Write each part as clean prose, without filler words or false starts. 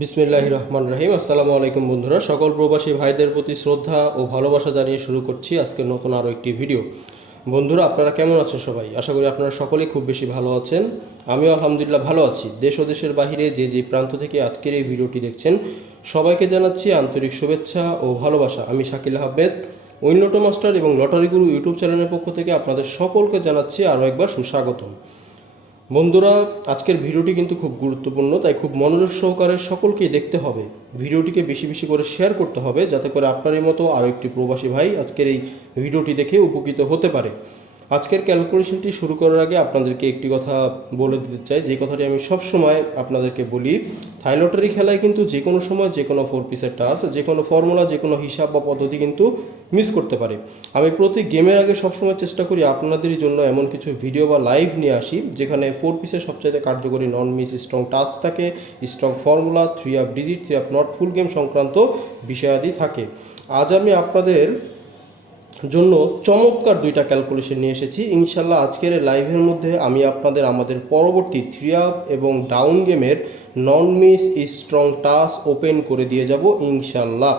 বিসমিল্লাহির রহমান রহিম। আসসালামু আলাইকুম বন্ধুরা, সকল প্রবাসী ভাইদের প্রতি শ্রদ্ধা ও ভালোবাসা জানিয়ে শুরু করছি আজকের নতুন আরও একটি ভিডিও। বন্ধুরা, আপনারা কেমন আছেন সবাই? আশা করি আপনারা সকলেই খুব বেশি ভালো আছেন। আমিও আলহামদুলিল্লাহ ভালো আছি। দেশ ও দেশের বাহিরে যে যে প্রান্ত থেকে আজকের এই ভিডিওটি দেখছেন সবাইকে জানাচ্ছি আন্তরিক শুভেচ্ছা ও ভালোবাসা। আমি শাকিল আহমেদ, উইন লটো মাস্টার এবং লটারি গুরু ইউটিউব চ্যানেলের পক্ষ থেকে আপনাদের সকলকে জানাচ্ছি আরও একবার সুস্বাগতম। বন্ধুরা, আজকের ভিডিওটি কিন্তু খুব গুরুত্বপূর্ণ, তাই খুব মনোযোগ সহকারে সকলকেই দেখতে হবে। ভিডিওটিকে বেশি বেশি করে শেয়ার করতে হবে, যাতে করে আপনারই মতো আরও একটি প্রবাসী ভাই আজকের এই ভিডিওটি দেখে উপকৃত হতে পারে। আজকের ক্যালকুলেশনটি শুরু করার আগে আপনাদেরকে একটি কথা বলে দিতে চাই, যে কথাটি আমি সব সময় আপনাদেরকে বলি। থাই লটারি খেলায় কিন্তু যে কোনো সময় যে কোনো 4 পিসের টাস, যে কোনো ফর্মুলা, যে কোনো হিসাব বা পদ্ধতি কিন্তু মিস করতে পারে। আমি প্রতি গেমের আগে সবসময় চেষ্টা করি আপনাদেরই জন্য এমন কিছু ভিডিও বা লাইভ নিয়ে আসি যেখানে 4 পিসের সবচাইতে কার্যকরী নন মিস স্ট্রং টাচ থাকে, strong formula, 3 up digit, 3 up not full game সংক্রান্ত বিষয়াদি থাকে। আজ আমি আপনাদের জন্য চমৎকার দুইটা ক্যালকুলেশন নিয়ে এসেছি। ইনশাল্লাহ আজকের লাইভের মধ্যে আমি আপনাদের আমাদের পরবর্তী 3 আপ এবং ডাউন গেমের নন মিস স্ট্রং টাচ ওপেন করে দিয়ে যাব ইনশাল্লাহ।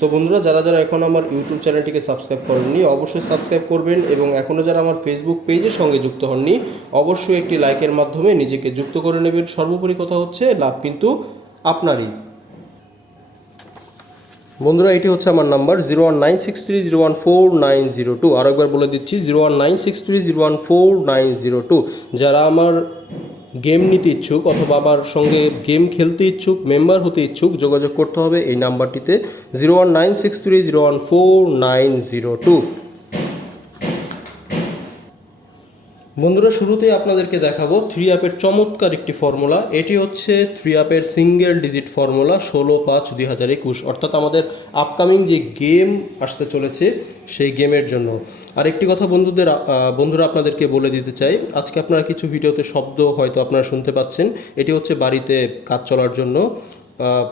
তো বন্ধুরা, যারা যারা এখন আমার ইউটিউব চ্যানেলটিকে সাবস্ক্রাইব করেননি অবশ্যই সাবস্ক্রাইব করবেন, এবং এখনও যারা আমার ফেসবুক পেজের সঙ্গে যুক্ত হননি অবশ্যই একটি লাইকের মাধ্যমে নিজেকে যুক্ত করে নেবেন। সর্বোপরি কথা হচ্ছে লাভ কিন্তু আপনারই। বন্ধুরা, এটি হচ্ছে আমার নাম্বার 019630149002। আরও একবার বলে দিচ্ছি 019630149002। যারা আমার গেম নিতে ইচ্ছুক অথবা আমার সঙ্গে গেম খেলতে ইচ্ছুক, মেম্বার হতে ইচ্ছুক, যোগাযোগ করতে হবে এই নাম্বারটিতে 019630149002। বন্ধুরা, শুরুতেই আপনাদেরকে দেখাবো 3 আপের চমৎকার একটি ফর্মুলা। এটি হচ্ছে 3 আপের সিঙ্গেল ডিজিট ফর্মুলা 16/5/2021, অর্থাৎ আমাদের আপকামিং যে গেম আসতে চলেছে সেই গেমের জন্য। আর একটি কথা বন্ধুরা আপনাদেরকে বলে দিতে চাই, আজকে আপনারা কিছু ভিডিওতে শব্দ হয়তো আপনারা শুনতে পাচ্ছেন, এটি হচ্ছে বাড়িতে কাজ চলার জন্য।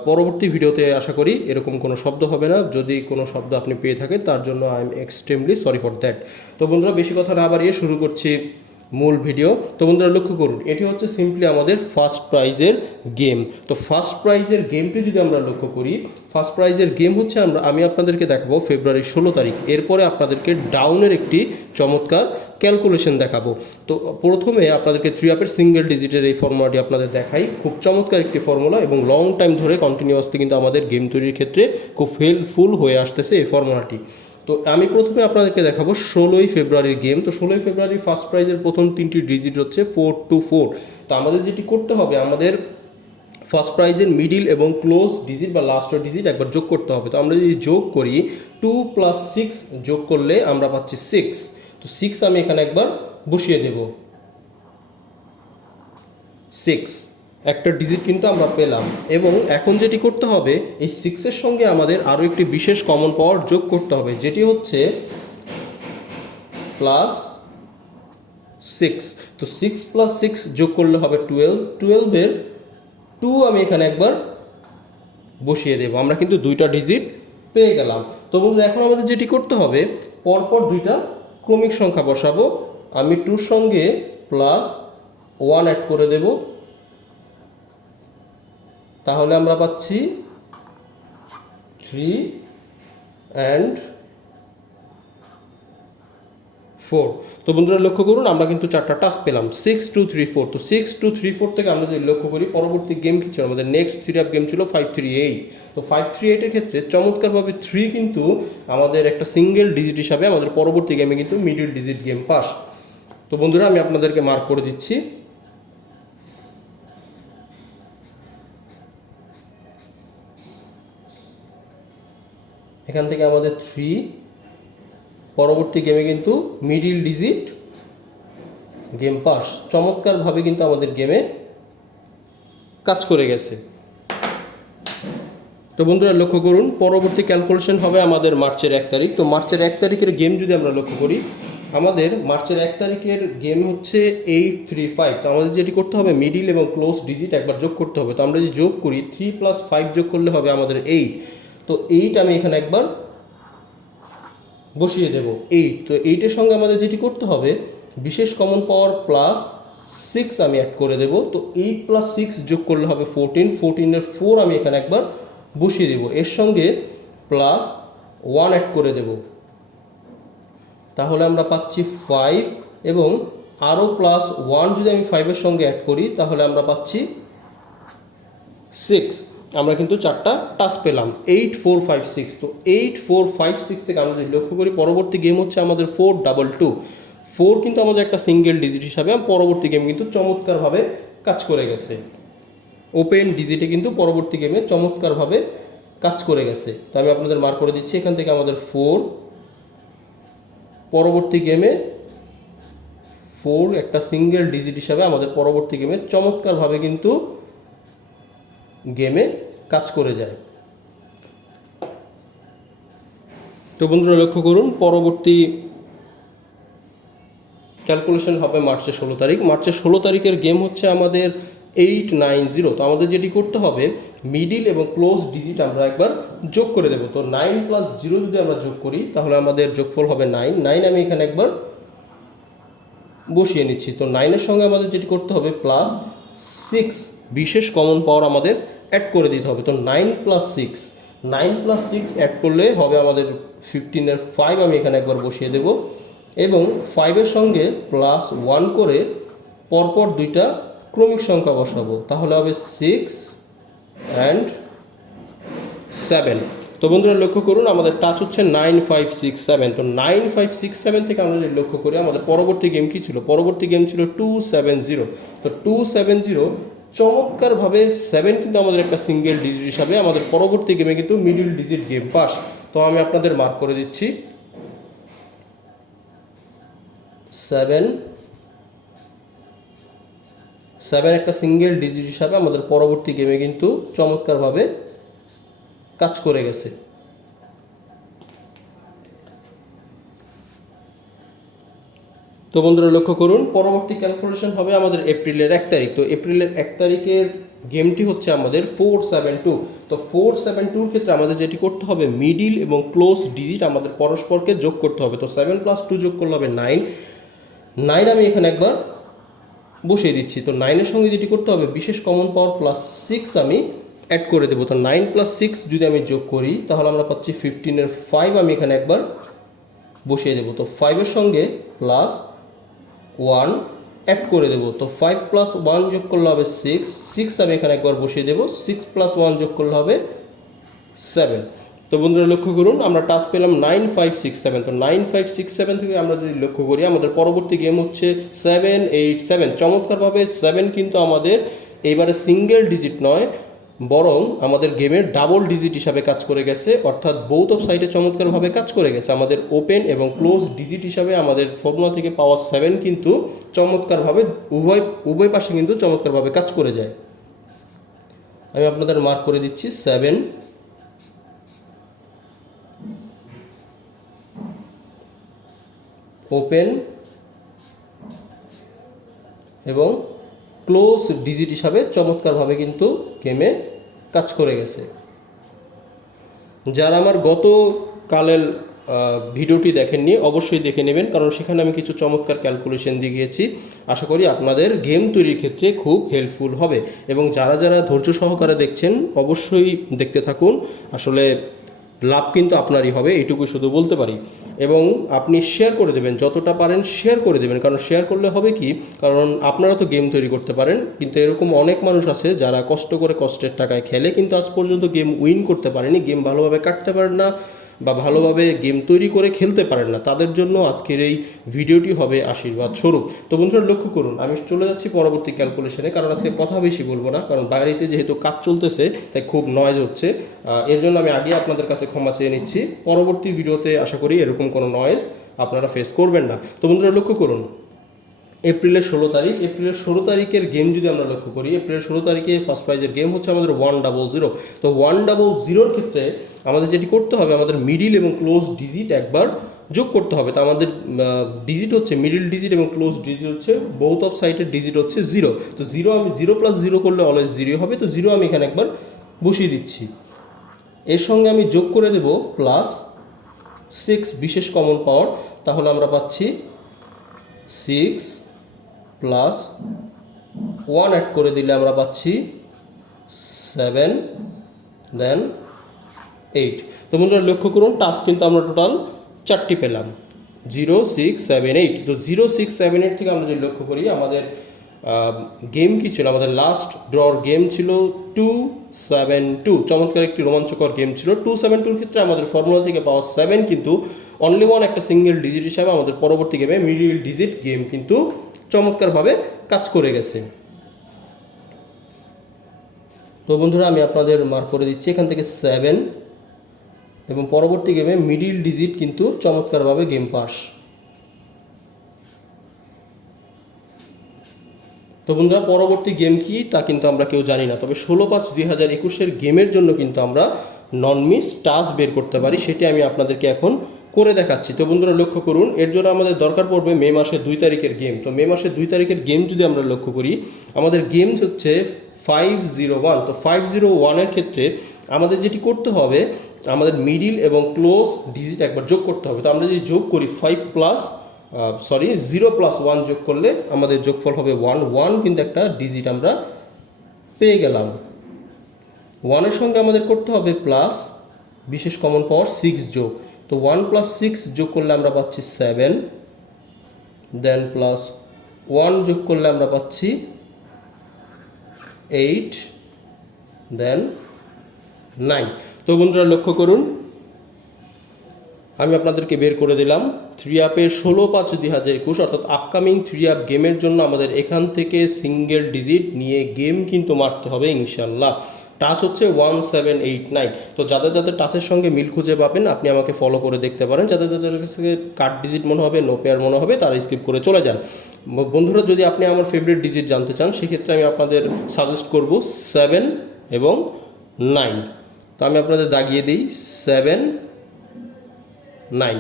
পরবর্তী ভিডিওতে আশা করি এরকম কোনো শব্দ হবে না। যদি কোনো শব্দ আপনি পেয়ে থাকেন তার জন্য I am extremely sorry for that. তো বন্ধুরা, বেশি কথা না বাড়িয়ে শুরু করছি মূল ভিডিও। তো বন্ধুরা, লক্ষ্য করুন, এটি হচ্ছে সিম্পলি আমাদের ফার্স্ট প্রাইজের গেম। তো ফার্স্ট প্রাইজের গেমটি যদি আমরা লক্ষ্য করি, ফার্স্ট প্রাইজের গেম হচ্ছে আমি আপনাদেরকে দেখাবো ফেব্রুয়ারি 16 তারিখ। এরপরে আপনাদেরকে ডাউনের একটি চমৎকার ক্যালকুলেশন দেখাবো। তো প্রথমে আপনাদেরকে 3 আপের সিঙ্গেল ডিজিটের এই ফর্মুলাটি আপনাদের দেখাই। খুব চমৎকার একটি ফর্মুলা এবং লং টাইম ধরে কন্টিনিউয়াসলি কিন্তু আমাদের গেম তৈরির ক্ষেত্রে খুব হেল্পফুল হয়ে আসতেছে এই ফর্মুলাটি। তো আমি প্রথমে আপনাদেরকে দেখাবো 16ই ফেব্রুয়ারির গেম। তো 16ই ফেব্রুয়ারি ফার্স্ট প্রাইজের প্রথম 3টি ডিজিট হচ্ছে 424। তো আমাদের যেটি করতে হবে, আমাদের ফার্স্ট প্রাইজের মিডিল এবং ক্লোজ ডিজিট বা লাস্টের ডিজিট একবার যোগ করতে হবে। তো আমরা যদি যোগ করি 2 + 6 যোগ করলে আমরা পাচ্ছি 6। তো 6 আমি এখানে একবার বসিয়ে দেব। 6 একটা ডিজিট কিন্তু আমরা পেলাম। এবং এখন যেটি করতে হবে, এই 6-এর সঙ্গে আমাদের আরও একটি বিশেষ কমন পাওয়ার যোগ করতে হবে, যেটি হচ্ছে +6। তো 6 + 6 যোগ করলে হবে 12। 12-এর 2 আমি এখানে একবার বসিয়ে দেব। আমরা কিন্তু দুইটা ডিজিট পেয়ে গেলাম। তো বন্ধুরা, এখন আমাদের যেটি করতে হবে, পরপর দুইটা ক্রমিক সংখ্যা বসাবো। আমি 2-র সঙ্গে +1 অ্যাড করে দেব। তাহলে আমরা পাচ্ছি 3 and 4। তো বন্ধুরা, লক্ষ্য করুন, আমরা কিন্তু 4টা টাচ পেলাম 6 2 3 4। তো 6 2 3 4 থেকে আমরা যদি লক্ষ্য করি পরবর্তী গেম কি ছিল, আমাদের নেক্সট 3 আপ গেম ছিল 538। তো 538-এর ক্ষেত্রে চমৎকারভাবে 3 কিন্তু আমাদের একটা সিঙ্গেল ডিজিট হিসাবে আমাদের পরবর্তী গেমে কিন্তু মিডল ডিজিট গেম পাস। তো বন্ধুরা, আমি আপনাদেরকে মার্ক করে দিচ্ছি। এখান থেকে আমাদের 3 পরবর্তী গেমে কিন্তু মিডিল ডিজিট গেম পাস। চমৎকারভাবে কিন্তু আমাদের গেমে কাজ করে গেছে। তো বন্ধুরা, লক্ষ্য করুন, পরবর্তী ক্যালকুলেশন হবে আমাদের মার্চের 1 তারিখ। তো মার্চের 1 তারিখের গেম যদি আমরা লক্ষ্য করি, আমাদের মার্চের 1 তারিখের গেম হচ্ছে 835। তো আমাদের যেটি করতে হবে, মিডিল এবং ক্লোজ ডিজিট একবার যোগ করতে হবে। তো আমরা যদি যোগ করি 3 + 5 যোগ করলে হবে আমাদের 8। তো 8 আমি এখানে একবার বসিয়ে দেব 8। তো 8-এর সঙ্গে আমাদের যেটি করতে হবে, বিশেষ কমন পাওয়ার 6 আমি অ্যাড করে দেব। তো 8 প্লাস 6 যোগ করলে হবে 14, 14-এর 4 আমি এখানে একবার বসিয়ে দেব, এর সঙ্গে প্লাস 1 অ্যাড করে দেব, তাহলে আমরা পাচ্ছি 5 এবং আরও প্লাস 1 যদি আমি 5-এর সঙ্গে অ্যাড করি তাহলে আমরা পাচ্ছি 6। আমরা কিন্তু 4টা টাচ পেলাম, 8 4 5 6। তো 8 4 5 6 থেকে আমরা যদি লক্ষ্য করি পরবর্তী গেম হচ্ছে আমাদের 4 2 2। 4 কিন্তু আমাদের একটা সিঙ্গেল ডিজিট হিসাবে পরবর্তী গেম কিন্তু চমৎকারভাবে কাজ করে গেছে। ওপেন ডিজিটে কিন্তু পরবর্তী গেমে চমৎকারভাবে কাজ করে গেছে। তো আমি আপনাদের মার্ক করে দিচ্ছি, এখান থেকে আমাদের 4 পরবর্তী গেমে 4 একটা সিঙ্গেল ডিজিট হিসাবে আমাদের পরবর্তী গেমে চমৎকারভাবে কিন্তু গেমে কাজ করে যায়। তো বন্ধুরা লক্ষ্য করুন, পরবর্তী ক্যালকুলেশন হবে মার্চের 16 তারিখ। মার্চের 16 তারিখের গেম হচ্ছে আমাদের 890। তো আমাদের যেটি করতে হবে, মিডিল এবং ক্লোজ ডিজিট আমরা একবার যোগ করে দেব। তো 9 প্লাস 0 যদি আমরা যোগ করি তাহলে আমাদের যোগফল হবে 9। 9 আমি এখানে একবার বসিয়ে নিচ্ছি। তো 9-এর সঙ্গে আমাদের যেটি করতে হবে প্লাস 6 বিশেষ কমন পাওয়ার আমাদের অ্যাড করে দিতে হবে। তো 9 প্লাস 6, 9 প্লাস 6 অ্যাড করলে হবে আমাদের 15-এর 5 আমি এখানে একবার বসিয়ে দেব এবং 5-এর সঙ্গে প্লাস 1 করে পরপর দুইটা ক্রমিক সংখ্যা বসাবো, তাহলে হবে 6 অ্যান্ড 7। তো বন্ধুরা লক্ষ্য করুন, আমাদের টাচ হচ্ছে 9 5 6 7। তো 9 5 6 7 থেকে আমরা যদি লক্ষ্য করি আমাদের পরবর্তী গেম কী ছিল, পরবর্তী গেম ছিল 270। তো 270 চমৎকারভাবে 7 কিন্তু আমাদের একটা সিঙ্গেল ডিজিট হিসাবে আমাদের পরবর্তী গেমে কিন্তু মিডল ডিজিট গেম পাস। তো আমি আপনাদের মার্ক করে দিচ্ছি 7 একটা সিঙ্গেল ডিজিট হিসাবে আমাদের পরবর্তী গেমে কিন্তু চমৎকারভাবে কাজ করে গেছে। তো বন্ধুরা লক্ষ্য করুন, পরবর্তী ক্যালকুলেশন হবে আমাদের এপ্রিলের 1 তারিখ। তো এপ্রিলের 1 তারিখের গেমটি হচ্ছে আমাদের 472। তো 472-র ক্ষেত্রে আমাদের যেটি করতে হবে, মিডিল এবং ক্লোজ ডিজিট আমাদের পরস্পরকে যোগ করতে হবে। তো 7 প্লাস 2 যোগ করলে হবে 9। 9 আমি এখানে একবার বসিয়ে দিচ্ছি। তো 9-এর সঙ্গে যেটি করতে হবে বিশেষ কমন পাওয়ার প্লাস 6 আমি অ্যাড করে দেবো। তো 9 প্লাস 6 যদি আমি যোগ করি তাহলে আমরা পাচ্ছি 15-এর 5 আমি এখানে একবার বসিয়ে দেবো। তো 5-এর সঙ্গে প্লাস 1 অ্যাড করে দেবো। তো 5 প্লাস 1 যোগ করলে হবে 6, 6 আমি এখানে একবার বসিয়ে দেবো। 6 প্লাস 1 যোগ করলে হবে 7। তো বন্ধুরা লক্ষ্য করুন, আমরা টাচ পেলাম 9 5 6 7। তো 9 5 6 7 থেকে আমরা যদি লক্ষ্য করি আমাদের পরবর্তী গেম হচ্ছে 7 8 7। চমৎকারভাবে 7 কিন্তু আমাদের এইবারে সিঙ্গেল ডিজিট নয়, বরং আমাদের গেমের ডাবল ডিজিট হিসাবে কাজ করে গেছে, অর্থাৎ বোথ অফ সাইডে চমৎকারভাবে কাজ করে গেছে। আমাদের ওপেন এবং ক্লোজ ডিজিট হিসাবে আমাদের ফর্মুলা থেকে পাওয়া 7 কিন্তু চমৎকারভাবে উভয় পাশে কিন্তু চমৎকারভাবে কাজ করে যায়। আমি আপনাদের মার্ক করে দিচ্ছি 7 ওপেন এবং ক্লোজ ডিজিট হিসাবে চমৎকারভাবে কিন্তু গেমে কাজ করে গেছে। যারা আমার গতকালের ভিডিওটি দেখেননি অবশ্যই দেখে নেবেন, কারণ সেখানে আমি কিছু চমৎকার ক্যালকুলেশন দিয়ে গিয়েছি। আশা করি আপনাদের গেম তৈরির ক্ষেত্রে খুব হেল্পফুল হবে এবং যারা যারা ধৈর্য সহকারে দেখছেন অবশ্যই দেখতে থাকুন। আসলে লাভ কিন্তু আপনারই হবে, এইটুকুই শুধু বলতে পারি। এবং আপনি শেয়ার করে দেবেন, যতটা পারেন শেয়ার করে দেবেন, কারণ শেয়ার করলে হবে কি, কারণ আপনারা তো গেম তৈরি করতে পারেন, কিন্তু এরকম অনেক মানুষ আছে যারা কষ্ট করে কষ্টের টাকায় খেলে কিন্তু আজ পর্যন্ত গেম উইন করতে পারেনি, গেম ভালোভাবে কাটতে পারেন না বা ভালোভাবে গেম তৈরি করে খেলতে পারেন না। তাদের জন্য আজকের এই ভিডিওটি হবে আশীর্বাদ স্বরূপ। তো বন্ধুরা লক্ষ্য করুন, আমি চলে যাচ্ছি পরবর্তী ক্যালকুলেশনে, কারণ আজকে কথা বেশি বলবো না, কারণ বাড়িতে যেহেতু কাজ চলতেছে তাই খুব নয়েজ হচ্ছে। এর জন্য আমি আগে আপনাদের কাছে ক্ষমা চেয়ে নিচ্ছি। পরবর্তী ভিডিওতে আশা করি এরকম কোনো নয়েজ আপনারা ফেস করবেন না। তো বন্ধুরা লক্ষ্য করুন, এপ্রিলের 16 তারিখ, এপ্রিলের 16 তারিখের গেম যদি আমরা লক্ষ্য করি, এপ্রিলের 16 তারিখে ফার্স্ট প্রাইজের গেম হচ্ছে আমাদের 100। তো 100-র ক্ষেত্রে আমাদের যেটি করতে হবে, আমাদের মিডিল এবং ক্লোজ ডিজিট একবার যোগ করতে হবে। তো আমাদের ডিজিট হচ্ছে মিডিল ডিজিট এবং ক্লোজ ডিজিট হচ্ছে বোথ অফ সাইডের ডিজিট হচ্ছে 0। তো 0 আমি 0 প্লাস 0 করলে অলওয়েজ 0 হবে। তো 0 আমি এখানে একবার বসিয়ে দিচ্ছি। এর সঙ্গে আমি যোগ করে দেব প্লাস 6 বিশেষ কমন পাওয়ার, তাহলে আমরা পাচ্ছি 6 প্লাস 1 অ্যাড করে দিলে আমরা পাচ্ছি 7 দেন 8। তো বন্ধুরা লক্ষ্য করুন টাস্ক কিন্তু আমরা টোটাল 4টি পেলাম, 0 6 7 8। তো 0 6 7 8 থেকে আমরা যদি লক্ষ্য করি আমাদের গেম কি ছিল, আমাদের লাস্ট ড্রর গেম ছিল 2-7-2। চমৎকার একটি রোমাঞ্চকর গেম ছিল। 2-7-2-র ক্ষেত্রে আমাদের ফর্মুলা থেকে পাওয়া 7 কিন্তু অনলি ওয়ান একটা সিঙ্গেল ডিজিট হিসাবে আমাদের পরবর্তী গেমে মিডল ডিজিট গেম কিন্তু চমৎকারভাবে কাজ করে গেছে। তো বন্ধুরা আমি আপনাদের মার্ক করে দিচ্ছি এখান থেকে 7 এবং পরবর্তী গেমে মিডল ডিজিট কিন্তু চমৎকারভাবে গেম পাস। তো বন্ধুরা পরবর্তী গেম কি তা কিন্তু আমরা কেউ জানি না, তবে 16/5/2021 গেমের জন্য কিন্তু আমরা নন মিস টাস্ক বের করতে পারি, সেটি আমি আপনাদেরকে এখন করে দেখাচ্ছি। তো বন্ধুরা লক্ষ্য করুন, এর জন্য আমাদের দরকার পড়বে মে মাসের 2 তারিখের গেম। তো মে মাসের 2 তারিখের গেম যদি আমরা লক্ষ্য করি, আমাদের গেম হচ্ছে 501। তো 501-এর ক্ষেত্রে আমাদের যেটি করতে হবে, আমাদের মিডিল এবং ক্লোজ ডিজিট একবার যোগ করতে হবে। তো আমরা যদি যোগ করি 0+1 যোগ করলে আমাদের যোগফল হবে 1। 1 কিন্তু একটা ডিজিট আমরা পেয়ে গেলাম। 1-এর সঙ্গে আমাদের করতে হবে প্লাস, বিশেষ কমন পাওয়ার 6 যোগ। তো 1 + 6 যোগ করলে আমরা পাচ্ছি 7, দেন প্লাস 1 যোগ করলে আমরা পাচ্ছি 8, দেন 9। তো বন্ধুরা লক্ষ্য করুন, আমি আপনাদেরকে বের করে দিলাম 3UP-এর 16/5/2021 অর্থাৎ আপকামিং 3UP গেমের জন্য আমাদের এখান থেকে সিঙ্গেল ডিজিট নিয়ে গেম কিন্তু মারতে হবে ইনশাল্লাহ। টাচ হচ্ছে 1789। তো যাদের যাদের টাচের সঙ্গে মিল খুঁজে পাবেন আপনি আমাকে ফলো করে দেখতে পারেন। যাদের যাদের কাছে কাট ডিজিট মনে হবে, নো পেয়ার মনে হবে, তারা স্কিপ করে চলে যান। বন্ধুরা যদি আপনি আমার ফেভারিট ডিজিট জানতে চান সেক্ষেত্রে আমি আপনাদের সাজেস্ট করব 7 এবং 9। তো আমি আপনাদের দাগিয়ে দিই 7 9।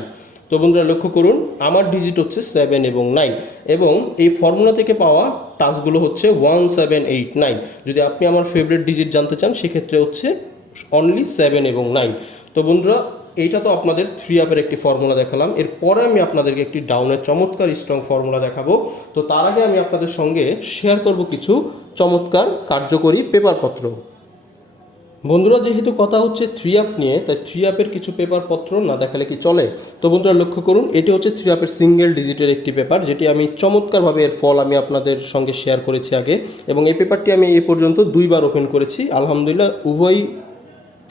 তো বন্ধুরা লক্ষ্য করুন আমার ডিজিট হচ্ছে 7 এবং 9 এবং এই ফর্মুলা থেকে পাওয়া টাস্কগুলো হচ্ছে 1789। যদি আপনি আমার ফেভারিট ডিজিট জানতে চান সেক্ষেত্রে হচ্ছে অনলি 7 এবং 9। তো বন্ধুরা এইটা তো আপনাদের 3UP-এর একটি ফর্মুলা দেখালাম। এরপরে আমি আপনাদেরকে একটি ডাউনের চমৎকার স্ট্রং ফর্মুলা দেখাবো। তো তার আগে আমি আপনাদের সঙ্গে শেয়ার করব কিছু চমৎকার কার্যকরী পেপারপত্র। বন্ধুরা যেহেতু কথা হচ্ছে 3UP নিয়ে, তাই 3UP-এর কিছু পেপারপত্র না দেখালে কি চলে। তো বন্ধুরা লক্ষ্য করুন, এটি হচ্ছে 3UP-এর সিঙ্গেল ডিজিটের একটি পেপার, যেটি আমি চমৎকারভাবে এর ফল আমি আপনাদের সঙ্গে শেয়ার করেছি আগে, এবং এই পেপারটি আমি এই পর্যন্ত 2বার ওপেন করেছি। আলহামদুলিল্লাহ উভয়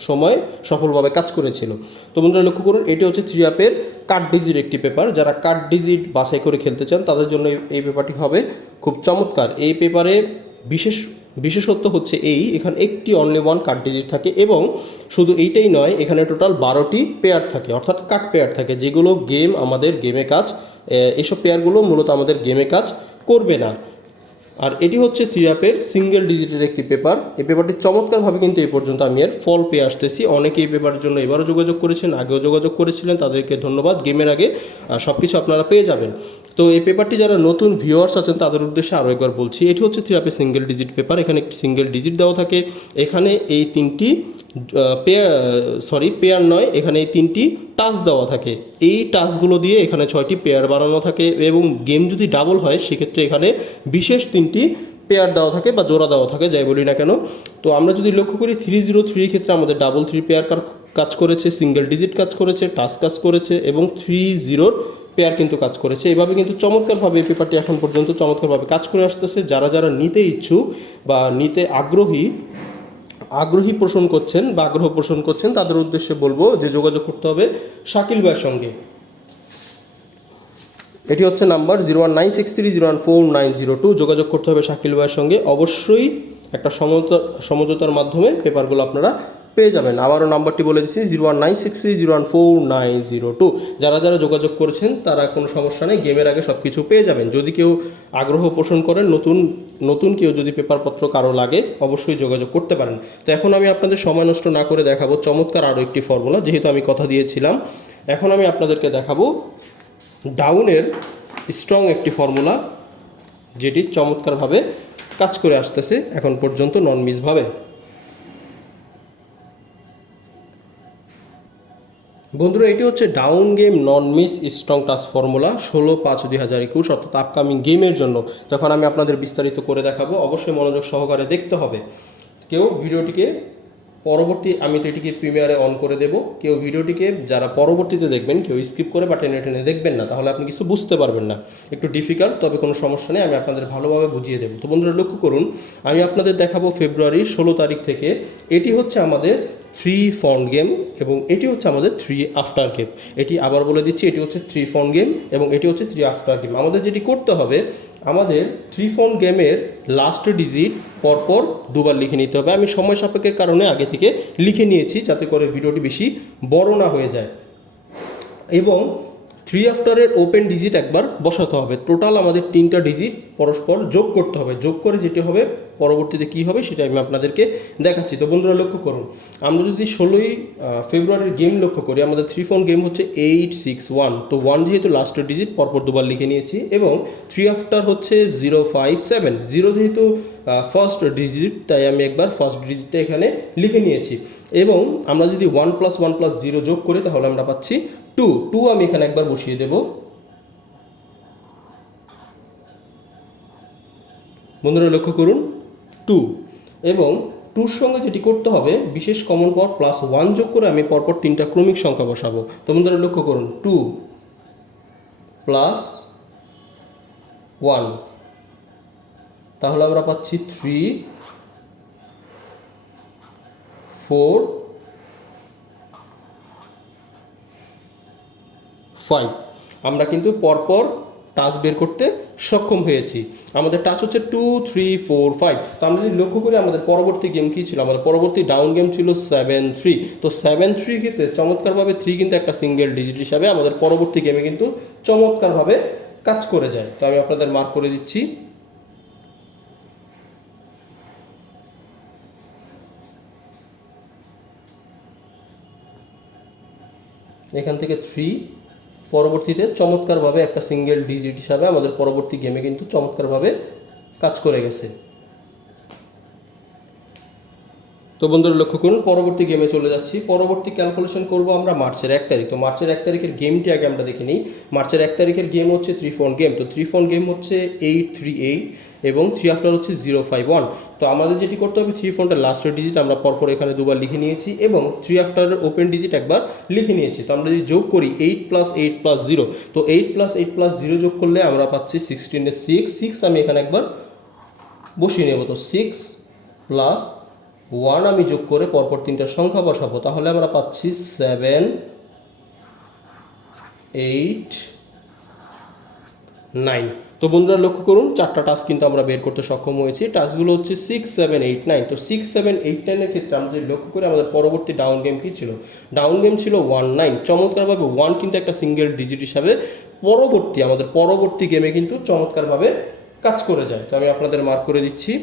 সময় সফলভাবে কাজ করেছিল। তো বন্ধুরা লক্ষ্য করুন, এটি হচ্ছে 3UP-এর কাট ডিজিট একটি পেপার। যারা কাট ডিজিট বাছাই করে খেলতে চান তাদের জন্য এই পেপারটি হবে খুব চমৎকার। এই পেপারে বিশেষত্ব হচ্ছে এখানে একটি অনলি ওয়ান কাট ডিজিট থাকে এবং শুধু এইটাই নয়, এখানে টোটাল 12টি পেয়ার থাকে, অর্থাৎ কাট পেয়ার থাকে, যেগুলো আমাদের গেমে কাজ, এসব পেয়ারগুলো মূলত আমাদের গেমে কাজ করবে না। আর এটি হচ্ছে 3UP-এর সিঙ্গেল ডিজিটের একটি পেপার। এই পেপারটি চমৎকারভাবে কিন্তু এই পর্যন্ত আমি এর ফল পেয়ে আসতেছি। অনেকে এই পেপারের জন্য এবারও যোগাযোগ করেছেন, আগেও যোগাযোগ করেছিলেন, তাদেরকে ধন্যবাদ। গেমের আগে সব কিছু আপনারা পেয়ে যাবেন। তো এই পেপারটি যারা নতুন ভিউয়ার্স আছেন তাদের উদ্দেশ্যে আরও একবার বলছি, এটি হচ্ছে 3UP-এর সিঙ্গেল ডিজিট পেপার। এখানে একটি সিঙ্গেল ডিজিট দেওয়া থাকে, এখানে এই 3টি পেয়ার নয়, এখানে এই 3টি টাচ দেওয়া থাকে। এই টাচগুলো দিয়ে এখানে 6টি পেয়ার বানানো থাকে এবং গেম যদি ডাবল হয় সেক্ষেত্রে এখানে বিশেষ 3টি পেয়ার দেওয়া থাকে বা জোড়া দেওয়া থাকে, যাই বলি না কেন। তো আমরা যদি লক্ষ্য করি 303 ক্ষেত্রে আমাদের ডাবল 3 পেয়ার কাজ করেছে, সিঙ্গেল ডিজিট কাজ করেছে, টাচ কাজ করেছে এবং 30 পেয়ার কিন্তু কাজ করেছে। এভাবে কিন্তু চমৎকারভাবে এই পেপারটি এখন পর্যন্ত চমৎকারভাবে কাজ করে আসতেছে। যারা যারা নিতে ইচ্ছুক বা নিতে আগ্রহ পোষণ করছেন তাদের উদ্দেশ্যে বলবো যে যোগাযোগ করতে হবে শাকিল ভাইয়ের সঙ্গে। এটি হচ্ছে নাম্বার 01963014902। যোগাযোগ করতে হবে শাকিল ভাইয়ের সঙ্গে। অবশ্যই একটা সমঝোতার মাধ্যমে পেপারগুলো আপনারা পেয়ে যাবেন। আবারও নাম্বারটি বলে দিচ্ছি 01963014902। যারা যারা যোগাযোগ করেছেন তারা কোনো সমস্যা নেই, গেমের আগে সব কিছু পেয়ে যাবেন। যদি কেউ আগ্রহ পোষণ করেন, নতুন কেউ যদি পেপারপত্র কারো লাগে অবশ্যই যোগাযোগ করতে পারেন। তো এখন আমি আপনাদের সময় নষ্ট না করে দেখাবো চমৎকার আরও একটি ফর্মুলা, যেহেতু আমি কথা দিয়েছিলাম। এখন আমি আপনাদেরকে দেখাবো ডাউনের স্ট্রং একটি ফর্মুলা, যেটি চমৎকারভাবে কাজ করে আসতেছে এখন পর্যন্ত নন মিসভাবে। বন্ধুরা, এটি হচ্ছে ডাউন গেম নন মিস স্ট্রং টাচ ফর্মুলা 16/5/2021, অর্থাৎ আপকামিং গেমের জন্য। তখন আমি আপনাদের বিস্তারিত করে দেখাবো, অবশ্যই মনোযোগ সহকারে দেখতে হবে। কেউ ভিডিওটিকে আমি তো এটিকে প্রিমিয়ারে অন করে দেব, কেউ ভিডিওটিকে যারা পরবর্তীতে দেখবেন কেউ স্কিপ করে বা টেনে টেনে দেখবেন না, তাহলে আপনি কিছু বুঝতে পারবেন না। একটু ডিফিকাল্ট, তবে কোনো সমস্যা নেই, আমি আপনাদের ভালোভাবে বুঝিয়ে দেবো। তো বন্ধুরা লক্ষ্য করুন, আমি আপনাদের দেখাবো ফেব্রুয়ারির 16 তারিখ থেকে। এটি হচ্ছে আমাদের 3 ফন্ট গেম এবং এটি হচ্ছে আমাদের 3 আফটার গেম। এটি আবার বলে দিচ্ছি, এটি হচ্ছে 3 ফন্ট গেম এবং এটি হচ্ছে 3 আফটার গেম। আমাদের যেটি করতে হবে, আমাদের 3 ফন্ট গেমের লাস্ট ডিজিট পরপর দুবার লিখে নিতে হবে। আমি সময় সাপেক্ষের কারণে আগে থেকে লিখে নিয়েছি, যাতে করে ভিডিওটি বেশি বড় না হয়ে যায়। এবং 3 আফটারের ওপেন ডিজিট একবার বসাতে হবে। টোটাল আমাদের 3টা ডিজিট পরস্পর যোগ করতে হবে। যোগ করে যেটি হবে পরবর্তীতে কী হবে সেটা আমি আপনাদেরকে দেখাচ্ছি। তো বন্ধুরা লক্ষ্য করুন, আমরা যদি 16ই ফেব্রুয়ারির গেম লক্ষ্য করি, আমাদের 3 ফোন গেম হচ্ছে 861। তো 1 যেহেতু লাস্টের ডিজিট পরপর দুবার লিখে নিয়েছি, এবং 3 আফটার হচ্ছে 057। 0 যেহেতু ফার্স্ট ডিজিট, তাই আমি একবার ফার্স্ট ডিজিটটা এখানে লিখে নিয়েছি। এবং আমরা যদি 1+1+0 যোগ করি, তাহলে আমরা পাচ্ছি 2। আমি এখানে একবার বসিয়ে দেব। বন্ধুরা লক্ষ্য করুন, 2। এবং 2-র সঙ্গে যেটি করতে হবে, বিশেষ কমন পাওয়ার +1 যোগ করে আমি পরপর 3টা ক্রমিক সংখ্যা বসাবো। তো বন্ধুরা লক্ষ্য করুন, 2 + 1, তাহলে আমরা পাচ্ছি 3, 4, 5। আমরা কিন্তু পরপর টাচ বের করতে সক্ষম হয়েছি। আমাদের টাচ হচ্ছে 2, 3, 4, 5। তো আমরা যদি লক্ষ্য করি, আমাদের পরবর্তী গেম কী ছিল, আমাদের পরবর্তী ডাউন গেম ছিল 7-3। তো 7-3 ক্ষেত্রে চমৎকারভাবে 3 কিন্তু একটা সিঙ্গেল ডিজিট হিসাবে আমাদের পরবর্তী গেমে কিন্তু চমৎকারভাবে কাজ করে যায়। তো আমি আপনাদের মার্ক করে দিচ্ছি। এখান থেকে 3 পরবর্তীতে চমৎকারভাবে একটা সিঙ্গেল ডিজিট হিসাবে আমাদের পরবর্তী গেমে কিন্তু চমৎকারভাবে কাজ করে গেছে। তো বন্ধুরা লক্ষ্য করুন, পরবর্তী গেমে চলে যাচ্ছি। পরবর্তী ক্যালকুলেশন করব আমরা মার্চের 1 তারিখ। তো মার্চের 1 তারিখের গেমটি আগে আমরা দেখে নিই। মার্চের 1 তারিখের গেম হচ্ছে 3 ফোন গেম। তো 3 ফোন গেম হচ্ছে 838 এবং 3 আফটার হচ্ছে 051। তো আমাদের যেটি করতে হবে, 3 ফোনটা লাস্টের ডিজিট আমরা পরপর এখানে দুবার লিখে নিয়েছি এবং 3 আফটারের ওপেন ডিজিট একবার লিখে নিয়েছি। তো আমরা যদি যোগ করি 8 + 8 + 0, তো 8 + 8 + 0 যোগ করলে আমরা পাচ্ছি 16 এর 6। আমি এখানে একবার বসিয়ে নেব। তো 6 + 1 আমি যোগ করে পরপর 3টা সংখ্যা বসাবো, তাহলে আমরা পাচ্ছি 7, 8, 9। তো বন্ধুরা লক্ষ্য করুন, 4টা টাচ কিন্তু আমরা বের করতে সক্ষম হয়েছি। টাচগুলো হচ্ছে 6, 7, 8, 9। তো 6, 7, 8, 9-এর ক্ষেত্রে আমরা যদি লক্ষ্য করি, আমাদের পরবর্তী ডাউন গেম কী ছিল, ডাউন গেম ছিল 19। চমৎকারভাবে 1 কিন্তু একটা সিঙ্গেল ডিজিট হিসাবে আমাদের পরবর্তী গেমে কিন্তু চমৎকারভাবে কাজ করে যায়। তো আমি আপনাদের মার্ক করে দিচ্ছি।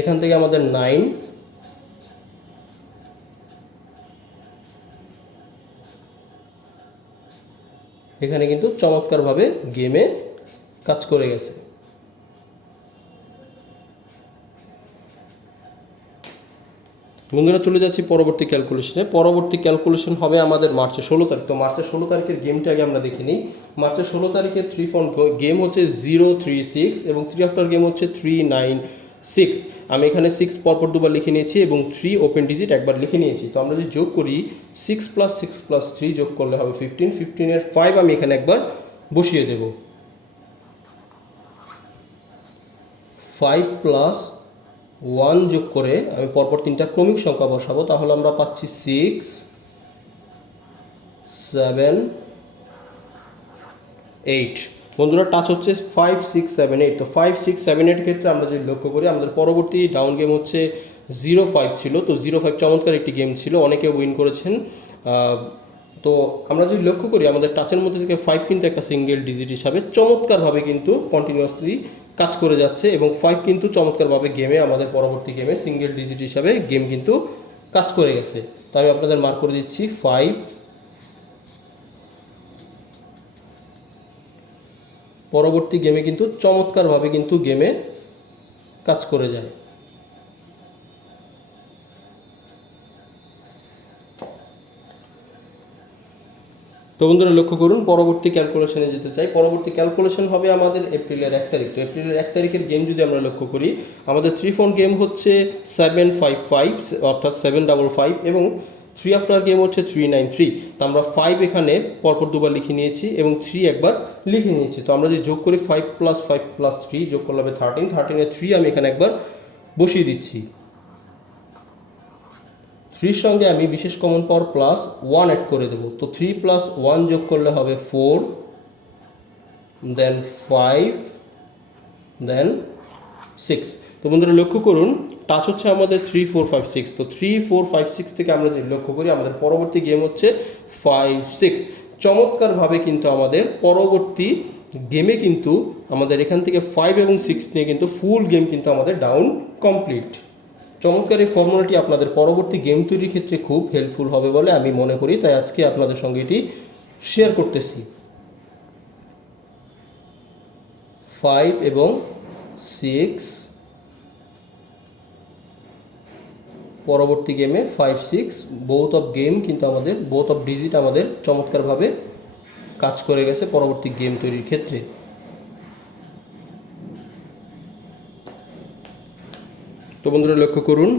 এখান থেকে আমাদের 9, এখানে কিন্তু চমৎকারভাবে গেমে কাজ করে গেছে। বন্ধুরা চলে যাচ্ছি পরবর্তী ক্যালকুলেশনে। পরবর্তী ক্যালকুলেশন হবে আমাদের মার্চের 16 তারিখ। তো মার্চের 16 তারিখের গেমটি আগে আমরা দেখে নিই। মার্চের 16 তারিখের 3 ফোন গেম হচ্ছে 036 এবং 3 আফটার গেম হচ্ছে 396। আমি এখানে 6 পরপর দুবার লিখে নিয়েছি এবং 3 ওপেন ডিজিট একবার লিখে নিয়েছি। তো আমরা যদি যোগ করি, 6 + 6 + 3 যোগ করলে হবে 15। 15-এর 5 আমি এখানে একবার বসিয়ে দেব। 5 + 1 যোগ করে আমি পরপর 3টা ক্রমিক সংখ্যা বসাবো, তাহলে আমরা পাচ্ছি 6, 7, 8। বন্ধুরা টাচ হচ্ছে 5, 6, 7, 8। তো 5, 6, 7, 8 ক্ষেত্রে আমরা যদি লক্ষ্য করি, আমাদের পরবর্তী ডাউন গেম হচ্ছে 05 ছিল। তো 05 চমৎকার একটি গেম ছিল, অনেকে উইন করেছেন। তো আমরা যদি লক্ষ্য করি, আমাদের টাচের মধ্যে থেকে 5 কিন্তু একটা সিঙ্গেল ডিজিট হিসাবে চমৎকারভাবে কিন্তু কন্টিনিউয়াসলি কাজ করে যাচ্ছে এবং 5 কিন্তু চমৎকারভাবে গেমে আমাদের পরবর্তী গেমে সিঙ্গেল ডিজিট হিসাবে গেম কিন্তু কাজ করে গেছে। তো আমি আপনাদের মার্ক করে দিচ্ছি 5। পরবর্তী গেমে কিন্তু চমৎকারভাবে কিন্তু গেমে কাজ করে যায়। তো বন্ধুরা লক্ষ্য করুন, পরবর্তী ক্যালকুলেশনে যেতে চাই। পরবর্তী ক্যালকুলেশন হবে আমাদের এপ্রিলের 1 তারিখ। তো এপ্রিলের 1 তারিখের গেম যদি আমরা লক্ষ্য করি, আমাদের 3-4 গেম হচ্ছে 755 অর্থাৎ 755 এবং 3 আফটার গেম হচ্ছে 393। তো আমরা 5 এখানে পরপর দুবার লিখে নিয়েছি এবং 3 একবার লিখে নিয়েছি। তো আমরা যদি যোগ করি 5 + 5 + 3 যোগ করলে হবে 13। 13 3 আমি এখানে একবার বসিয়ে দিচ্ছি। 3 সঙ্গে আমি বিশেষ কমন পাওয়ার +1 অ্যাড করে দেবো। তো 3 + 1 যোগ করলে হবে 4, দেন 5, দেন 6। তো বন্ধুরা লক্ষ্য করুন, টাচ হচ্ছে আমাদের 3 4 5 6। তো 3 4 5 6 থেকে আমরা যদি লক্ষ্য করি, আমাদের পরবর্তী গেম হচ্ছে 5 6। চমৎকারভাবে কিন্তু আমাদের পরবর্তী গেমে কিন্তু আমাদের এখান থেকে 5 এবং 6 নিয়ে কিন্তু ফুল গেম কিন্তু আমাদের ডাউন কমপ্লিট। চমৎকার এই ফর্মুলাটি আপনাদের পরবর্তী গেম তৈরির ক্ষেত্রে খুব হেল্পফুল হবে বলে আমি মনে করি, তাই আজকে আপনাদের সঙ্গে এটি শেয়ার করতেছি। 5 এবং 6 পরবর্তী গেমে 5 6 বোথ অফ গেম কিন্তু আমাদের বোথ অফ ডিজিট আমাদের চমৎকারভাবে কাজ করে গেছে পরবর্তী গেম তৈরির ক্ষেত্রে। তো বন্ধুরা লক্ষ্য করুন,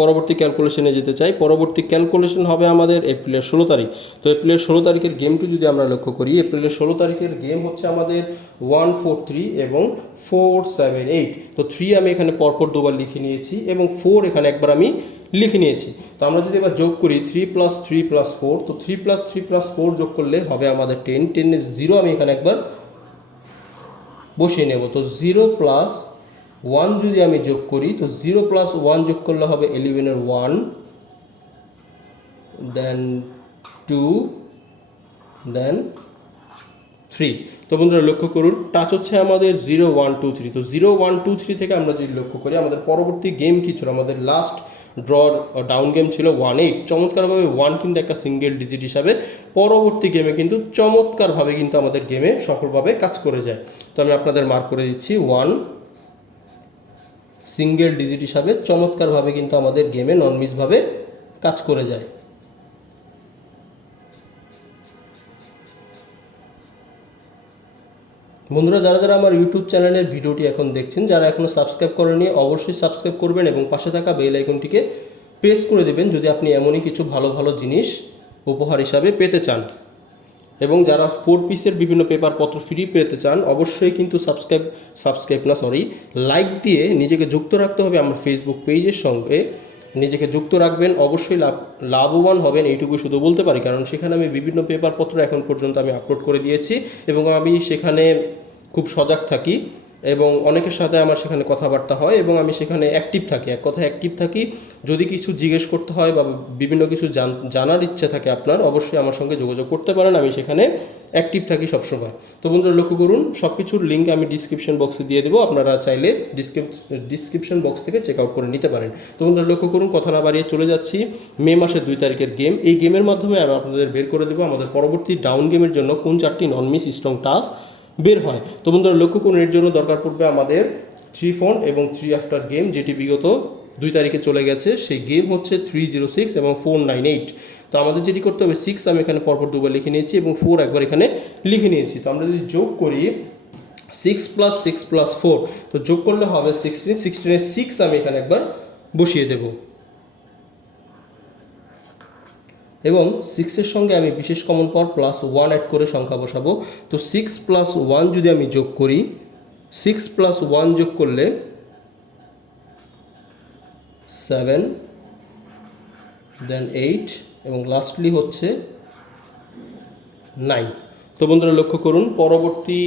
পরবর্তী ক্যালকুলেশনে যেতে চাই। পরবর্তী ক্যালকুলেশন হবে আমাদের এপ্রিলের 16 তারিখ। তো এপ্রিলের 16 তারিখের গেমটি যদি আমরা লক্ষ্য করি, এপ্রিলের 16 তারিখের গেম হচ্ছে আমাদের 143 এবং 478। তো 3 আমি এখানে পরপর দুবার লিখে নিয়েছি এবং 4 এখানে একবার আমি লিখে নিয়েছি। তো আমরা যদি এবার যোগ করি 3 + 3 + 4, তো 3 + 3 + 4 যোগ করলে হবে আমাদের 10। 10 এর 0 আমি এখানে একবার বসিয়ে নেব। তো 0 + 1 যদি আমি যোগ করি, তো 0 + 1 যোগ করলে হবে 11 এর 1, দেন 2, দেন 3। তো বন্ধুরা লক্ষ্য করুন, টাচ হচ্ছে আমাদের 0 1 2 3। তো 0 1 2 3 থেকে আমরা যদি লক্ষ্য করি, আমাদের পরবর্তী গেম কী ছিল, আমাদের লাস্ট ড্রর ডাউন গেম ছিল 1-8। চমৎকারভাবে 1 কিন্তু একটা সিঙ্গেল ডিজিট হিসাবে পরবর্তী গেমে কিন্তু চমৎকারভাবে কিন্তু আমাদের গেমে সফলভাবে কাজ করে যায়। তো আমি আপনাদের মার্ক করে দিচ্ছি, 1 সিঙ্গেল ডিজিট হিসাবে চমৎকারভাবে কিন্তু আমাদের গেমে নন মিসভাবে কাজ করে যায়। বন্ধুরা যারা যারা আমার ইউটিউব চ্যানেলের ভিডিওটি এখন দেখছেন, যারা এখনও সাবস্ক্রাইব করেননি অবশ্যই সাবস্ক্রাইব করবেন এবং পাশে থাকা বেল আইকনটিকে প্রেস করে দেবেন যদি আপনি এমনই কিছু ভালো ভালো জিনিস উপহার হিসাবে পেতে চান। এবং যারা 4 পিসের বিভিন্ন পেপারপত্র ফ্রি পেতে চান, অবশ্যই কিন্তু লাইক দিয়ে নিজেকে যুক্ত রাখতে হবে আমার ফেসবুক পেজের সঙ্গে। নিজেকে যুক্ত রাখবেন, অবশ্যই লাভবান হবেন এইটুকু শুধু বলতে পারি, কারণ সেখানে আমি বিভিন্ন পেপারপত্র এখন পর্যন্ত আমি আপলোড করে দিয়েছি এবং আমি সেখানে খুব সজাগ থাকি এবং অনেকের সাথে আমার সেখানে কথাবার্তা হয় এবং আমি সেখানে অ্যাক্টিভ থাকি। এক কথায় অ্যাক্টিভ থাকি। যদি কিছু জিজ্ঞেস করতে হয় বা বিভিন্ন কিছু জানার ইচ্ছে থাকে আপনার, অবশ্যই আমার সঙ্গে যোগাযোগ করতে পারেন। আমি সেখানে অ্যাক্টিভ থাকি সবসময়। তো বন্ধুরা লক্ষ্য করুন, সব কিছুর লিঙ্ক আমি ডিসক্রিপশন বক্সে দিয়ে দেবো, আপনারা চাইলে ডিসক্রিপশন বক্স থেকে চেক আউট করে নিতে পারেন। তো বন্ধুরা লক্ষ্য করুন, কথা না বাড়িয়ে চলে যাচ্ছি মে মাসের 2 তারিখের গেম। এই গেমের মাধ্যমে আমি আপনাদের বের করে দেবো আমাদের পরবর্তী ডাউন গেমের জন্য কোন 4টি নন মিস স্ট্রং টাস্ক বের হয়। তো বন্ধুরা লক্ষ্য করুন, এর জন্য দরকার পড়বে আমাদের 3 ফোন এবং 3 আফটার গেম, যেটি বিগত 2 তারিখে চলে গেছে। সেই গেম হচ্ছে 306 এবং 498। তো আমাদের যেটি করতে হবে, 6 আমি এখানে পরপর দুবার লিখে নিয়েছি এবং 4 একবার এখানে লিখে নিয়েছি। তো আমরা যদি যোগ করি 6 + 6 + 4, তো যোগ করলে হবে 16। 16 এর 6 আমি এখানে একবার বসিয়ে দেব এবং 6 এর সঙ্গে আমি বিশেষ কমন পাওয়ার +1 অ্যাড করে সংখ্যা বসাবো। তো 6 + 1 যদি আমি যোগ করি, 6 + 1 যোগ করলে 7, দেন 8 এবং লাস্টলি হচ্ছে 9। তো বন্ধুরা লক্ষ্য করুন, পরবর্তী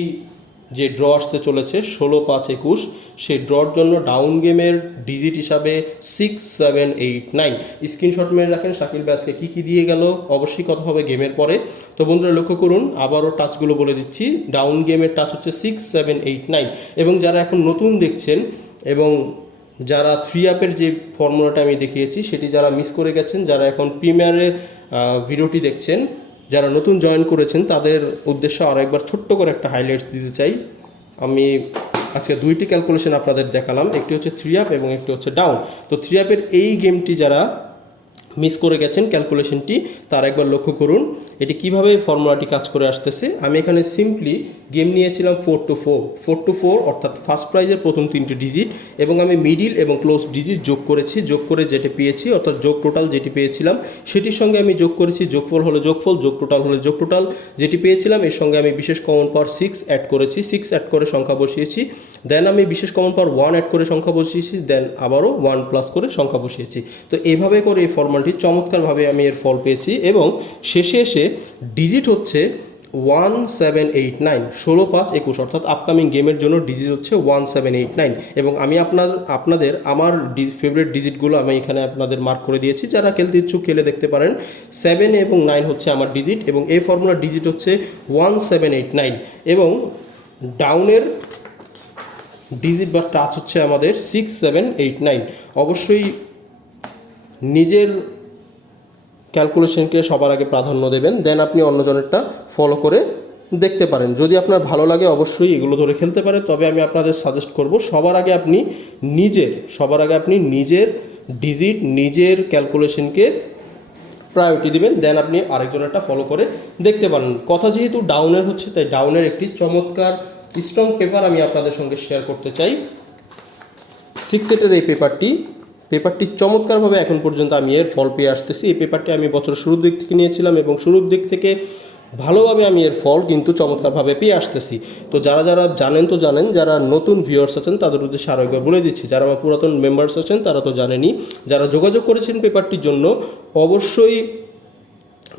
যে ড্র আসতে চলেছে 16 5 21, সেই ড্রর জন্য ডাউন গেমের ডিজিট হিসাবে 6 7 8 9। স্ক্রিনশট মেরে রাখেন শাকিল ভাই আজকে কী কী দিয়ে গেল। অবশ্যই কথা হবে গেমের পরে। তো বন্ধুরা লক্ষ্য করুন, আবারও টাচগুলো বলে দিচ্ছি। ডাউন গেমের টাচ হচ্ছে 6 7 8 9 এবং যারা এখন নতুন দেখছেন এবং যারা 3 আপের যে ফর্মুলাটা আমি দেখিয়েছি সেটি যারা মিস করে গেছেন, যারা এখন প্রিমিয়ারে ভিডিওটি দেখছেন, যারা নতুন জয়েন করেছেন, তাদের উদ্দেশ্যে আরও একবার ছোট্ট করে একটা হাইলাইটস দিতে চাই। আমি আজকে 2টি ক্যালকুলেশন আপনাদের দেখালাম, একটি হচ্ছে 3 আপ এবং একটি হচ্ছে ডাউন। তো 3 আপের এই গেমটি যারা মিস করে গেছেন ক্যালকুলেশনটি, তার একবার লক্ষ্য করুন এটি কিভাবে ফর্মুলাটি কাজ করে আসতেছে। আমি এখানে সিম্পলি গেম নিয়েছিলাম 4 to 4 অর্থাৎ ফার্স্ট প্রাইজের প্রথম 3টি ডিজিট এবং আমি মিডিল এবং ক্লোজ ডিজিট যোগ করেছি, যোগ করে যেটি পেয়েছি অর্থাৎ যোগ টোটাল যেটি পেয়েছিলাম সেটির সঙ্গে আমি যোগ করেছি, যোগফল হলো যোগফল, যোগ টোটাল হলো যোগ টোটাল, যেটি পেয়েছিলাম এর সঙ্গে আমি বিশেষ কমন পাওয়ার 6 অ্যাড করেছি, 6 অ্যাড করে সংখ্যা বসিয়েছি, দেন আমি বিশেষ কমন পাওয়ার 1 অ্যাড করে সংখ্যা বসিয়েছি, দেন আবারও 1 প্লাস করে সংখ্যা বসিয়েছি। তো এইভাবে করে এই ফর্মুলাটি চমৎকারভাবে আমি এর ফল পেয়েছি এবং শেষে এসে ডিজিট হচ্ছে 1789, 16-5-21 অর্থাৎ আপকামিং গেমের জন্য ডিজিট হচ্ছে 1789 এবং আমি আপনাদের আমার ফেভারিট ডিজিটগুলো আমি এখানে আপনাদের মার্ক করে দিয়েছি, যারা খেলতে ইচ্ছুক খেলে দেখতে পারেন। 7 এবং 9 হচ্ছে আমার ডিজিট এবং এই ফর্মুলার ডিজিট হচ্ছে 1789 এবং ডাউনের ডিজিট বা টাচ হচ্ছে আমাদের 6789। অবশ্যই নিজের ক্যালকুলেশনকে সবার আগে প্রাধান্য দেবেন, দেন আপনি অন্যজনেরটা ফলো করে দেখতে পারেন। যদি আপনার ভালো লাগে অবশ্যই এগুলো ধরে খেলতে পারেন, তবে আমি আপনাদের সাজেস্ট করব সবার আগে আপনি নিজের ডিজিট নিজের ক্যালকুলেশনকে প্রায়োরিটি দিবেন, দেন আপনি আরেকজনেরটা ফলো করে দেখতে পারেন। কথা যেহেতু ডাউনের হচ্ছে তাই ডাউনের একটি চমৎকার স্ট্রং পেপার আমি আপনাদের সঙ্গে শেয়ার করতে চাই। 6 সেটের এই পেপারটি চমৎকারভাবে এখন পর্যন্ত আমি এর ফল পেয়ে আসতেছি। এই পেপারটি আমি বছরের শুরুর দিক থেকে নিয়েছিলাম এবং শুরুর দিক থেকে ভালোভাবে আমি এর ফল কিন্তু চমৎকারভাবে পেয়ে আসতেছি। তো যারা জানেন, যারা নতুন ভিউয়ার্স আছেন তাদের উদ্দেশ্যে আরও একবার বলে দিচ্ছি, যারা আমার পুরাতন মেম্বার্স আছেন তারা তো জানেনই, যারা যোগাযোগ করেছেন পেপারটির জন্য অবশ্যই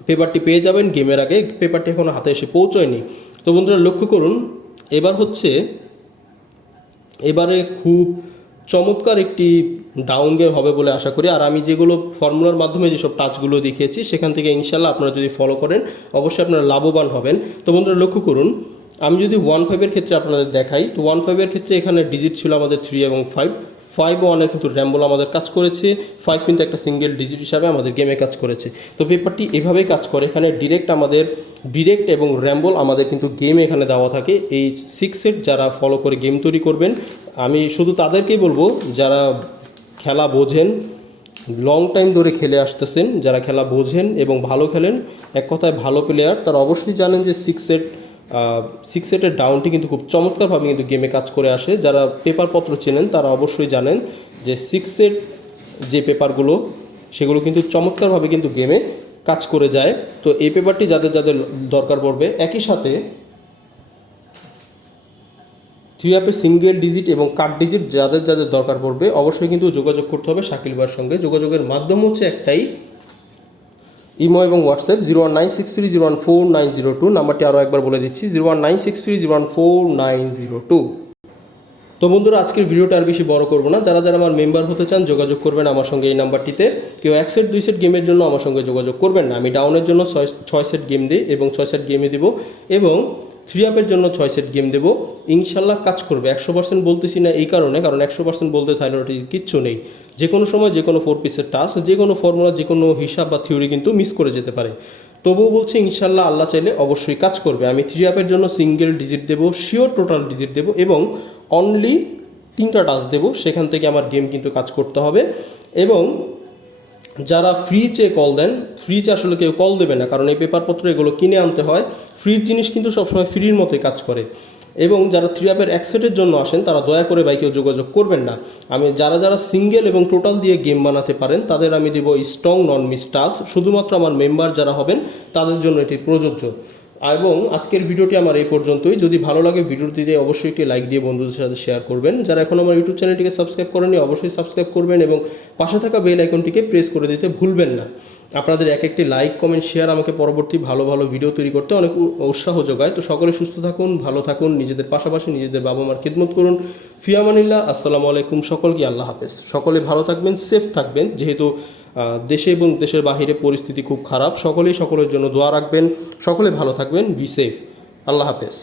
পেপারটি পেয়ে যাবেন গেমের আগে, পেপারটি এখনও হাতে এসে পৌঁছয়নি। তো বন্ধুরা লক্ষ্য করুন, এবারে খুব চমৎকার একটি ডাউন গেম হবে বলে আশা করি। আর আমি যেগুলো ফর্মুলার মাধ্যমে যেসব টাচগুলো দেখিয়েছি সেখান থেকে ইনশাল্লাহ আপনারা যদি ফলো করেন অবশ্যই আপনারা লাভবান হবেন। তো বন্ধুরা লক্ষ্য করুন, আমি যদি 1-5-এর ক্ষেত্রে আপনাদের দেখাই, তো 1-5-এর ক্ষেত্রে এখানে ডিজিট ছিল আমাদের 3 এবং 5, 5-1-এর কিন্তু র্যাম্বল আমাদের কাজ করেছে, 5 কিন্তু একটা সিঙ্গেল ডিজিট হিসাবে আমাদের গেমে কাজ করেছে। তো পেপারটি এভাবেই কাজ করে, এখানে ডিরেক্ট এবং র্যাম্বল আমাদের কিন্তু গেম এখানে দেওয়া থাকে। এই 6 সেট যারা ফলো করে গেম তৈরি করবেন, আমি শুধু তাদেরকেই বলবো যারা খেলা বোঝেন, লং টাইম ধরে খেলে আসতেছেন, যারা খেলা বোঝেন এবং ভালো খেলেন, এক কথায় ভালো প্লেয়ার, তারা অবশ্যই জানেন যে 6 সেটের ডাউনটি কিন্তু খুব চমৎকারভাবে কিন্তু গেমে কাজ করে আসে। যারা পেপারপত্র চেনেন তারা অবশ্যই জানেন যে 6 সেট যে পেপারগুলো সেগুলো কিন্তু চমৎকারভাবে কিন্তু গেমে কাজ করে যায়। তো এই পেপারটি যাদের দরকার পড়বে, একই সাথে 3 সিঙ্গেল ডিজিট এবং কাট ডিজিট যাদের দরকার পড়বে অবশ্যই কিন্তু যোগাযোগ করতে হবে শাকিল ভাইয়ের সঙ্গে। যোগাযোগের মাধ্যম হচ্ছে একটাই, ইমো এবং হোয়াটসঅ্যাপ 01963014902। নাম্বারটি আরও একবার বলে দিচ্ছি, 01963014902। তো বন্ধুরা আজকের ভিডিওটা আর বেশি বড় করবো না, যারা আমার মেম্বার হতে চান যোগাযোগ করবেন আমার সঙ্গে এই নাম্বারটিতে। কেউ 1 সেট 2 সেট গেমের জন্য আমার সঙ্গে যোগাযোগ করবেন না, আমি ডাউনের জন্য 6 সেট গেম দিই এবং 6 সেট গেমে দেবো এবং 3 জন্য 6 সেট গেম দেবো। ইনশাল্লাহ কাজ করবে। 100% বলতেছি না এই কারণ 100% বলতে থাইরয়েড কিচ্ছু নেই। যে কোনো সময় যে কোনো 4 পিসের টাস্ক, যে কোনো ফর্মুলা, যে কোনো হিসাব বা থিওরি কিন্তু মিস করে যেতে পারে। তবুও বলছি ইনশাল্লাহ আল্লাহ চাইলে অবশ্যই কাজ করবে। আমি 3 জন্য সিঙ্গেল ডিজিট দেবো, শিওর টোটাল ডিজিট দেবো এবং অনলি 3টা টাচ দেবো, সেখান থেকে আমার গেম কিন্তু কাজ করতে হবে। এবং যারা ফ্রি চেয়ে কল দেন, ফ্রি চেয়ে আসলে কেউ কল দেবে না, কারণ এই পেপারপত্র এগুলো কিনে আনতে হয়। ফ্রির জিনিস কিন্তু সবসময় ফ্রির মতোই কাজ করে। এবং যারা 3 এক সেটের জন্য আসেন তারা দয়া করে ভাই কেউ যোগাযোগ করবেন না। আমি যারা সিঙ্গেল এবং টোটাল দিয়ে গেম বানাতে পারেন তাদের আমি দেবো স্ট্রং নন মিস টাচ, শুধুমাত্র আমার মেম্বার যারা হবেন তাদের জন্য এটি প্রযোজ্য। এবং আজকের ভিডিওটি আমার এই পর্যন্তই। যদি ভালো লাগে ভিডিওটিতে অবশ্যই একটি লাইক দিয়ে বন্ধুদের সাথে শেয়ার করবেন। যারা এখন আমার ইউটিউব চ্যানেলটিকে সাবস্ক্রাইব করেনি অবশ্যই সাবস্ক্রাইব করবেন এবং পাশে থাকা বেল আইকনটিকে প্রেস করে দিতে ভুলবেন না। আপনাদের একটি লাইক, কমেন্ট, শেয়ার আমাকে পরবর্তী ভালো ভিডিও তৈরি করতে অনেক উৎসাহ যোগায়। তো সকলে সুস্থ থাকুন, ভালো থাকুন, নিজেদের পাশাপাশি নিজেদের বাবা মার খিদমত করুন। ফিয়ামানিল্লাহ, আসসালামু আলাইকুম, সকলকে আল্লাহ হাফেজ। সকলে ভালো থাকবেন, সেফ থাকবেন, যেহেতু দেশে এবং দেশের বাহিরে পরিস্থিতি খুব খারাপ। সকলের জন্য দোয়া রাখবেন। সকলে ভালো থাকবেন, বি সেফ। আল্লাহ হাফেজ।